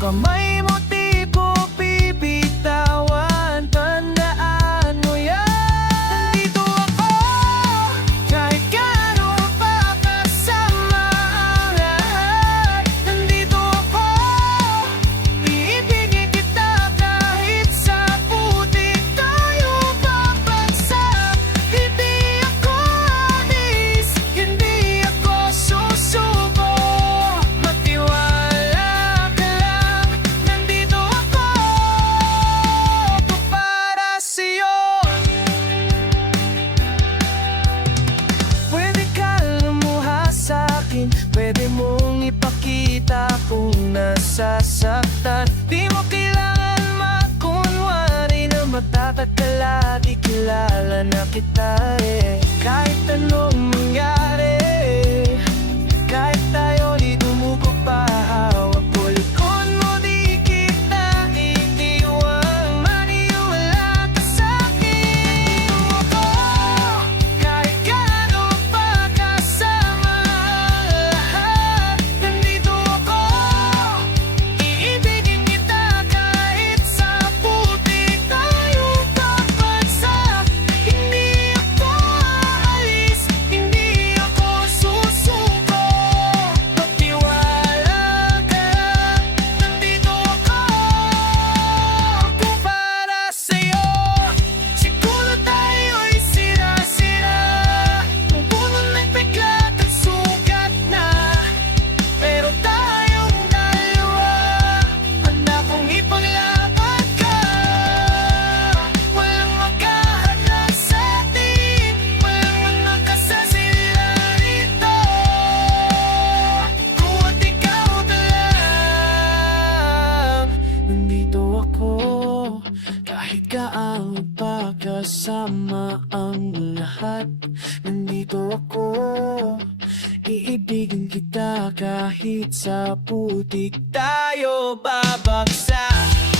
kamay mo di ko bibitawan. Tandaan mo yan. Nandito ako kahit gaano pa kasama ang lahat. Nandito ako, iibigin kita kahit sa putik tayo babagsak. Hindi ako alis, hindi ako susuko. Magtiwala ka lang, nandito ako para sa'yo. Pwede ka lumuha sa'kin, pwede mong ipakita kung nasasaktan. Di mo kailangan makunwari na matatagala, di kilala na kita eh. Kahit anong mangyari, kahit tayo di dumugo pa, hawak ko likod mo, di kita itiwang. Maniwala ka sa'kin. Ako, kahit gaano pa kasama ang lahat. Nandito ako, iibigin kita kahit sa putik tayo babagsak. Hindi ako aalis, hindi ako susuko. Magtiwala ka lang, nandito ako para sa'yo. Siguro tayo'y sira-sira, kung puno ng bigla at sugat na. Pero tayong dalawa, handa kong ipaglaban ka. Walang maghaharap sa'tin, walang magkasasila rito. Kung ikaw na lang, nandito ako. Kahit gaano pa kasama ang lahat. Nandito ako, iibigin kita kahit sa putik tayo babagsak.